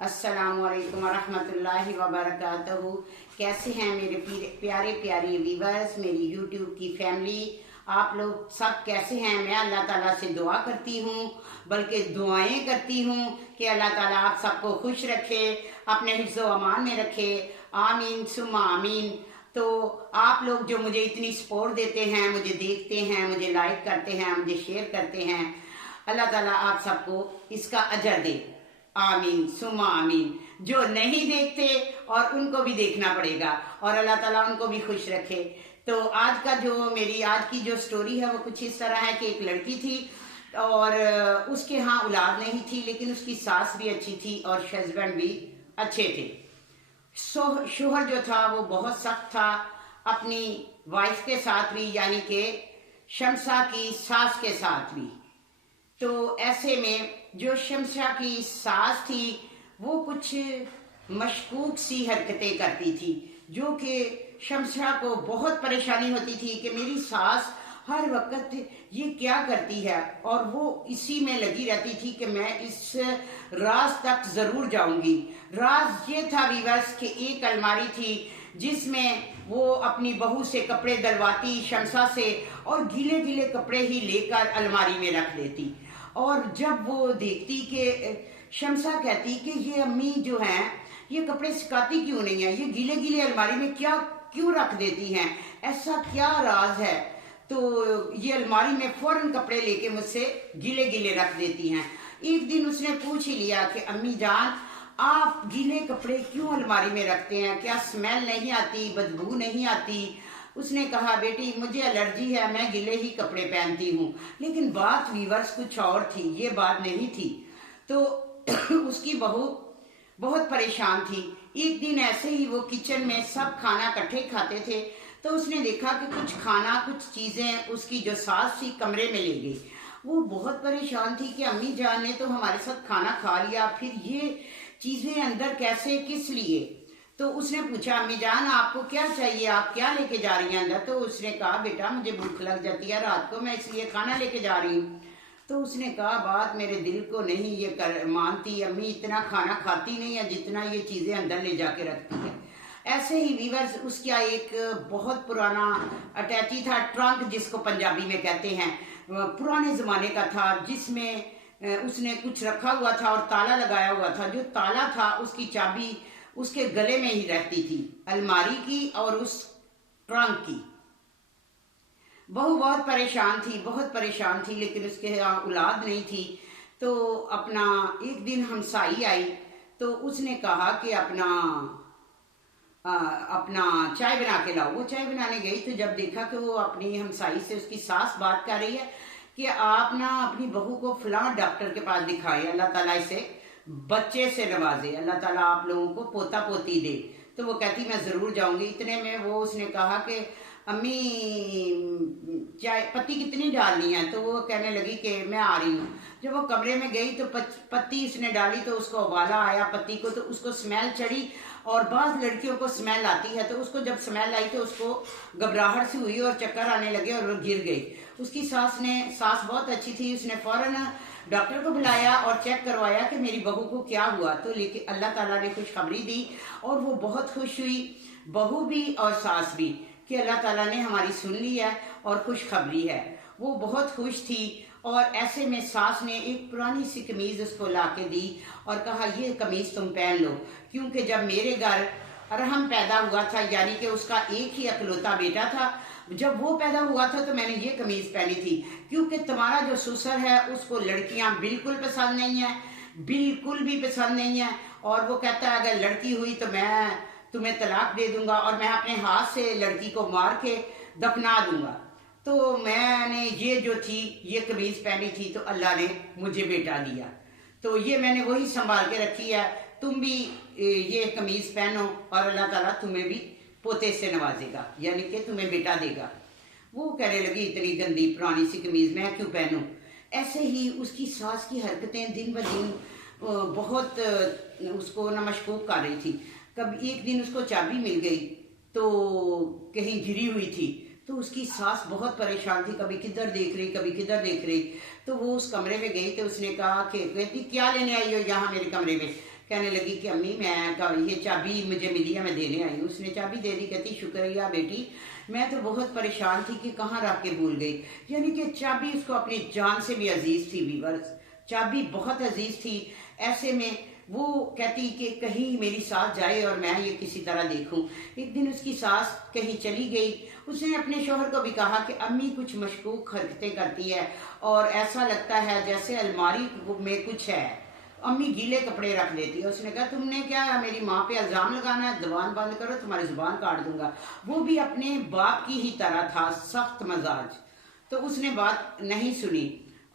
अस्सलामु अलैकुम वरहमतुल्लाहि वबरकातुहू। कैसे हैं मेरे प्यारे प्यारे व्यूवर्स, मेरी यूट्यूब की फैमिली, आप लोग सब कैसे हैं? मैं अल्लाह ताला से दुआ करती हूँ, बल्कि दुआएं करती हूँ कि अल्लाह ताला आप सबको खुश रखे, अपने हिफ्ज़ो अमान में रखे। आमीन सुम्मा आमीन। तो आप लोग जो मुझे इतनी सपोर्ट देते हैं, मुझे देखते हैं, मुझे लाइक करते हैं, मुझे शेयर करते हैं, अल्लाह ताला आप सबको इसका अजर दे। आमीन सुम्मा आमीन। जो नहीं देखते और उनको भी देखना पड़ेगा और अल्लाह ताला उनको भी खुश रखे। तो मेरी आज की जो स्टोरी है वो कुछ इस तरह है कि एक लड़की थी और उसके यहाँ औलाद नहीं थी, लेकिन उसकी सास भी अच्छी थी और हस्बैंड भी अच्छे थे। शोहर जो था वो बहुत सख्त था अपनी वाइफ के साथ भी, यानी कि शमसा की सास के साथ भी। तो ऐसे में जो शमसा की सास थी वो कुछ मशकूक सी हरकतें करती थी, जो कि शमसा को बहुत परेशानी होती थी कि मेरी सास हर वक्त ये क्या करती है, और वो इसी में लगी रहती थी कि मैं इस राज तक जरूर जाऊंगी। राज ये था व्यूअर्स कि एक अलमारी थी जिसमें वो अपनी बहू से कपड़े डलवाती शमसा से, और गीले गीले कपड़े ही लेकर अलमारी में रख देती। और जब वो देखती कि शमसा कहती कि ये अम्मी जो हैं ये कपड़े सुखाती क्यों नहीं है, ये गीले गीले अलमारी में क्यों रख देती हैं, ऐसा क्या राज है? तो ये अलमारी में फौरन कपड़े लेके मुझसे गीले गीले रख देती हैं। एक दिन उसने पूछ ही लिया कि अम्मी जान, आप गीले कपड़े क्यों अलमारी में रखते हैं, क्या स्मेल नहीं आती, बदबू नहीं आती? उसने कहा बेटी मुझे एलर्जी है, मैं गीले ही कपड़े पहनती हूँ। लेकिन बात व्यूअर्स कुछ और थी, ये बात नहीं थी। तो उसकी बहू बहुत परेशान थी। एक दिन ऐसे ही वो किचन में सब खाना इकट्ठे खाते थे, तो उसने देखा कि कुछ चीजें उसकी जो सास थी कमरे में ले गई। वो बहुत परेशान थी कि अम्मी जान ने तो हमारे साथ खाना खा लिया, फिर ये चीजें अंदर कैसे, किस लिए? तो उसने पूछा अम्मी जान आपको क्या चाहिए, आप क्या लेके जा रही हैं अंदर? तो उसने कहा बेटा मुझे भूख लग जाती है रात को, मैं इसलिए खाना लेके जा रही हूँ। तो उसने कहा बात मेरे दिल को नहीं ये मानती, अम्मी इतना खाना खाती नहीं है जितना ये चीजें अंदर ले जाके रखती है। ऐसे ही व्यूअर्स उसका एक बहुत पुराना अटैची था, ट्रंक जिसको पंजाबी में कहते हैं, पुराने जमाने का था, जिसमें उसने कुछ रखा हुआ था और ताला लगाया हुआ था। जो ताला था उसकी चाबी उसके गले में ही रहती थी, अलमारी की और उस ट्रंक की। बहू बहुत परेशान थी, लेकिन उसके यहाँ औलाद नहीं थी। तो अपना एक दिन हमसाई आई, तो उसने कहा कि अपना चाय बना के लाओ। वो चाय बनाने गई तो जब देखा कि वो अपनी हमसाई से उसकी सास बात कर रही है कि आप ना अपनी बहू को फलां डॉक्टर के पास दिखाए, अल्लाह ताला इसे बच्चे से नवाजे, अल्लाह ताला आप लोगों को पोता पोती दे। तो वो कहती मैं जरूर जाऊंगी। इतने में वो उसने कहा कि अम्मी चाय पत्ती कितनी डालनी है? तो वो कहने लगी कि मैं आ रही हूँ। जब वो कमरे में गई तो पत्ती उसने डाली तो उसको उबाला आया पत्ती को, तो उसको स्मेल चढ़ी, और बाज लड़कियों को स्मेल आती है, तो उसको जब स्मेल आई तो उसको घबराहट सी हुई और चक्कर आने लगे और वो गिर गई। उसकी सास बहुत अच्छी थी, उसने फौरन डॉक्टर को बुलाया और चेक करवाया कि मेरी बहू को क्या हुआ। तो लेकिन अल्लाह ताला ने खुशखबरी दी और वो बहुत खुश हुई, बहू भी और सास भी, कि अल्लाह ताला ने हमारी सुन ली है और खुशखबरी है। वो बहुत खुश थी। और ऐसे में सास ने एक पुरानी सी कमीज उसको ला के दी और कहा ये कमीज तुम पहन लो, क्योंकि जब मेरे घर अरहम पैदा हुआ था, यानी कि उसका एक ही अकलौता बेटा था, जब वो पैदा हुआ था तो मैंने ये कमीज पहनी थी, क्योंकि तुम्हारा जो ससुर है उसको लड़कियां बिल्कुल पसंद नहीं है, बिल्कुल भी पसंद नहीं है। और वो कहता है अगर लड़की हुई तो मैं तुम्हें तलाक दे दूंगा और मैं अपने हाथ से लड़की को मार के दफना दूंगा। तो मैंने ये जो थी ये कमीज पहनी थी, तो अल्लाह ने मुझे बेटा दिया, तो ये मैंने वही संभाल के रखी है। तुम भी ये कमीज पहनो और अल्लाह ताला तुम्हें भी पोते से नवाजेगा, यानी कि तुम्हें बेटा देगा। वो कहने लगी इतनी गंदी पुरानी सी कमीज मैं क्यों पहनूं? ऐसे ही उसकी सास की हरकतें दिन ब दिन बहुत उसको न मशकूक कर रही थी। कभी एक दिन उसको चाबी मिल गई तो कहीं गिरी हुई थी, तो उसकी सास बहुत परेशान थी, कभी किधर देख रही कभी किधर देख रही। तो वो उस कमरे में गई तो उसने कहा कि कहती क्या लेने आई हो यहाँ मेरे कमरे में? कहने लगी कि अम्मी मैं ये चाबी मुझे मिली है, मैं देने आई हूँ। उसने चाबी दे दी, कहती शुक्रिया बेटी, मैं तो बहुत परेशान थी कि कहाँ रख के भूल गई। यानी कि चाबी उसको अपनी जान से भी अजीज थी व्यूअर्स, चाबी बहुत अजीज थी। ऐसे में वो कहती कि कहीं मेरी सास जाए और मैं ये किसी तरह देखूं। एक दिन उसकी सास कहीं चली गई, उसने अपने शोहर को भी कहा कि अम्मी कुछ मशकूक हरकतें करती है और ऐसा लगता है जैसे अलमारी में कुछ है, अम्मी गीले कपड़े रख देती है। उसने कहा तुमने क्या मेरी माँ पे इल्जाम लगाना है, जुबान बंद करो, तुम्हारी जुबान काट दूंगा। वो भी अपने बाप की ही तरह था, सख्त मजाज। तो उसने बात नहीं सुनी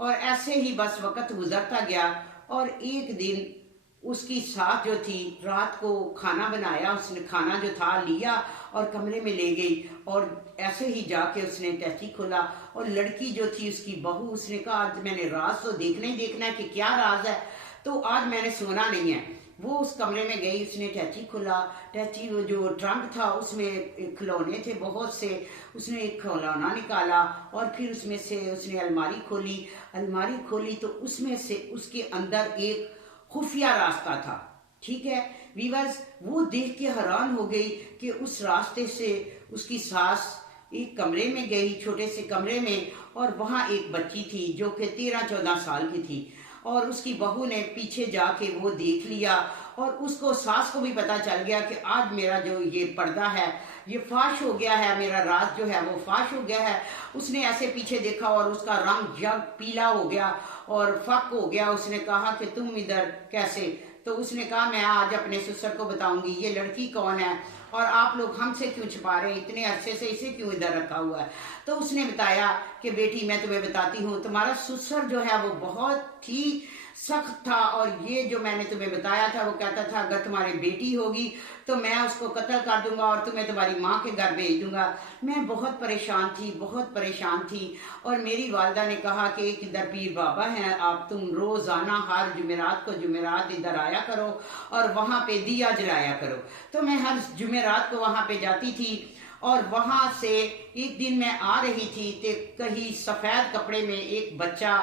और ऐसे ही बस वक्त गुजरता गया। और एक दिन उसकी सास जो थी रात को खाना बनाया, उसने खाना जो था लिया और कमरे में ले गई और ऐसे ही जाके उसने टैची खोला और लड़की जो थी उसकी बहू, उसने कहा आज मैंने राज तो देखना ही देखना है कि क्या राज है, तो आज मैंने सोना नहीं है। वो उस कमरे में गई, उसने टैची खोला, टैची वो जो ट्रंक था उसमें खिलौने थे बहुत से, उसने एक खिलौना निकाला और फिर उसमें से उसने अलमारी खोली तो उसमें से उसके अंदर एक खुफिया रास्ता था। ठीक है वीवर्स, वो देख के हैरान हो गई कि उस रास्ते से उसकी सास एक कमरे में गई, छोटे से कमरे में, और वहां एक बच्ची थी जो कि 13-14 साल की थी और उसकी बहू ने पीछे जाके वो देख लिया और उसको सास को भी पता चल गया कि आज मेरा जो ये पर्दा है ये फाश हो गया है, मेरा राज जो है वो फाश हो गया है। उसने ऐसे पीछे देखा और उसका रंग जग पीला हो गया और फक हो गया। उसने कहा कि तुम इधर कैसे? तो उसने कहा मैं आज अपने ससुर को बताऊंगी ये लड़की कौन है और आप लोग हमसे क्यों छुपा रहे हैं, इतने अरसे से इसे क्यों इधर रखा हुआ है। तो उसने बताया कि बेटी मैं तुम्हें बताती हूँ, तुम्हारा ससुर जो है वो बहुत ही सख्त था और ये जो मैंने तुम्हें बताया था वो कहता था अगर तुम्हारी बेटी होगी तो मैं उसको कत्ल कर दूंगा और तुम्हें तुम्हारी माँ के घर भेज दूंगा। मैं बहुत परेशान थी और मेरी वालदा ने कहा कि एक इधर पीर बाबा हैं, आप तुम रोजाना हर जुमेरात इधर आया करो और वहां पे दिया जलाया करो। तो मैं हर जुमेरात को वहां पे जाती थी और वहां से एक दिन मैं आ रही थी तो कहीं सफेद कपड़े में एक बच्चा,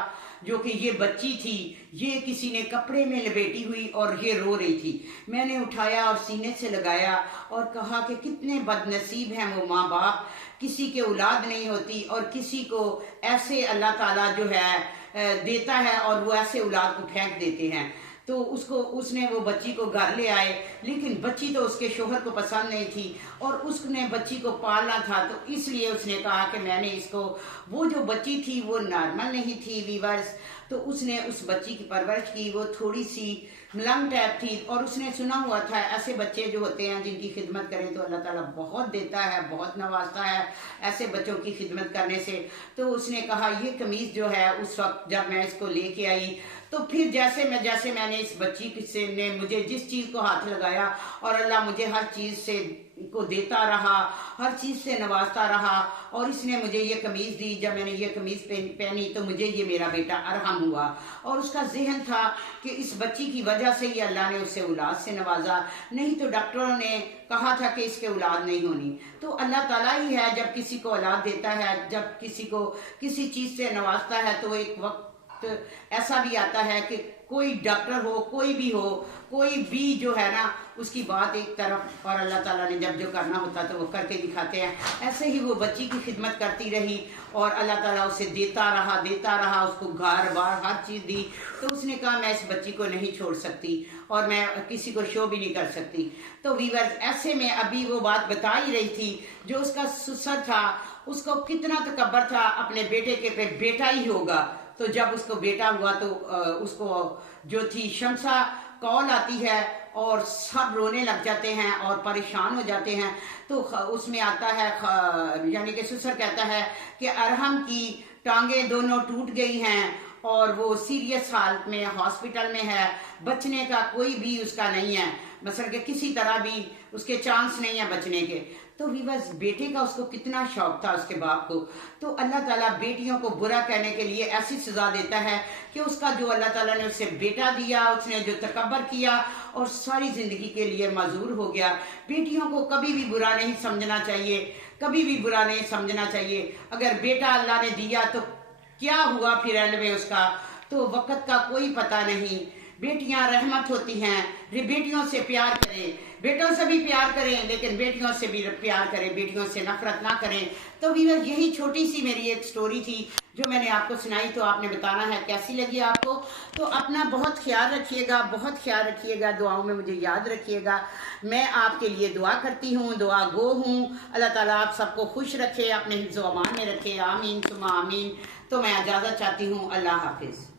जो कि ये बच्ची थी, ये किसी ने कपड़े में लपेटी हुई और ये रो रही थी। मैंने उठाया और सीने से लगाया और कहा कि कितने बदनसीब हैं वो माँ बाप, किसी के औलाद नहीं होती और किसी को ऐसे अल्लाह ताला जो है देता है और वो ऐसे औलाद को फेंक देते हैं। तो उसने वो बच्ची को घर ले आए, लेकिन बच्ची तो उसके शोहर को पसंद नहीं थी और उसने बच्ची को पालना था, तो इसलिए उसने कहा कि मैंने इसको, वो जो बच्ची थी वो नॉर्मल नहीं थी वीवर्स, तो उसने उस बच्ची की परवरिश की। वो थोड़ी सी मलंग टाइप थी और उसने सुना हुआ था ऐसे बच्चे जो होते हैं जिनकी खिदमत करें तो अल्लाह ताला बहुत देता है, बहुत नवाजता है ऐसे बच्चों की खिदमत करने से। तो उसने कहा ये कमीज जो है उस वक्त जब मैं इसको लेके आई तो फिर जैसे मैंने इस बच्ची से ने मुझे जिस चीज को हाथ लगाया और अल्लाह मुझे हर चीज से को देता रहा, हर चीज से नवाजता रहा और इसने मुझे ये कमीज दी। जब मैंने ये कमीज पहनी तो मुझे ये मेरा बेटा अरहम हुआ और उसका जहन था कि इस बच्ची की वजह से ही अल्लाह ने उसे औलाद से नवाजा, नहीं तो डॉक्टरों ने कहा था कि इसके औलाद नहीं होनी। तो अल्लाह ताला ही है जब किसी को औलाद देता है, जब किसी को किसी चीज से नवाजता है तो एक वक्त ऐसा भी आता है कि कोई डॉक्टर हो, कोई भी जो है ना उसकी बात एक तरफ और अल्लाह ताला ने जब जो करना होता तो वो करके दिखाते हैं। ऐसे ही वो बच्ची की खिदमत करती रही और अल्लाह ताला उसे देता रहा, उसको घर बार हर चीज दी। तो उसने कहा मैं इस बच्ची को नहीं छोड़ सकती और मैं किसी को शो भी नहीं कर सकती। तो वीवर ऐसे में अभी वो बात बता ही रही थी, जो उसका ससुर था उसको कितना तकब्बर था अपने बेटे के पे, बेटा ही होगा। तो जब उसको बेटा हुआ तो उसको जो थी शमसा कॉल आती है और सब रोने लग जाते हैं और परेशान हो जाते हैं। तो उसमें आता है यानी कि ससुर कहता है कि अरहम की टांगे दोनों टूट गई हैं और वो सीरियस हालत में हॉस्पिटल में है, बचने का कोई भी उसका नहीं है, मसलन के किसी तरह भी उसके चांस नहीं है बचने के। तो वीवर्स बेटे का उसको कितना शौक था उसके बाप को। तो अल्लाह ताला बेटियों को बुरा कहने के लिए ऐसी सजा देता है कि उसका जो अल्लाह ताला ने उसे बेटा दिया, उसने जो तकब्बर किया और सारी जिंदगी के लिए मजूर हो गया। बेटियों को कभी भी बुरा नहीं समझना चाहिए, कभी भी बुरा नहीं समझना चाहिए। अगर बेटा अल्लाह ने दिया तो क्या हुआ फिर एंड में उसका, तो वक्त का कोई पता नहीं। बेटियां रहमत होती हैं, बेटियों से प्यार करें, बेटों से भी प्यार करें लेकिन बेटियों से भी प्यार करें, बेटियों से नफरत ना करें। तो व्यूअर्स यही छोटी सी मेरी एक स्टोरी थी जो मैंने आपको सुनाई, तो आपने बताना है कैसी लगी आपको। तो अपना बहुत ख्याल रखिएगा, बहुत ख्याल रखिएगा, दुआओं में मुझे याद रखिएगा। मैं आपके लिए दुआ करती हूँ, दुआ गो हूँ। अल्लाह ताला आप सबको खुश रखे, अपने हिफ्ज़ व अमान में रखे, आमीन सुमा आमीन। तो मैं इजाज़त चाहती हूँ, अल्लाह हाफिज़।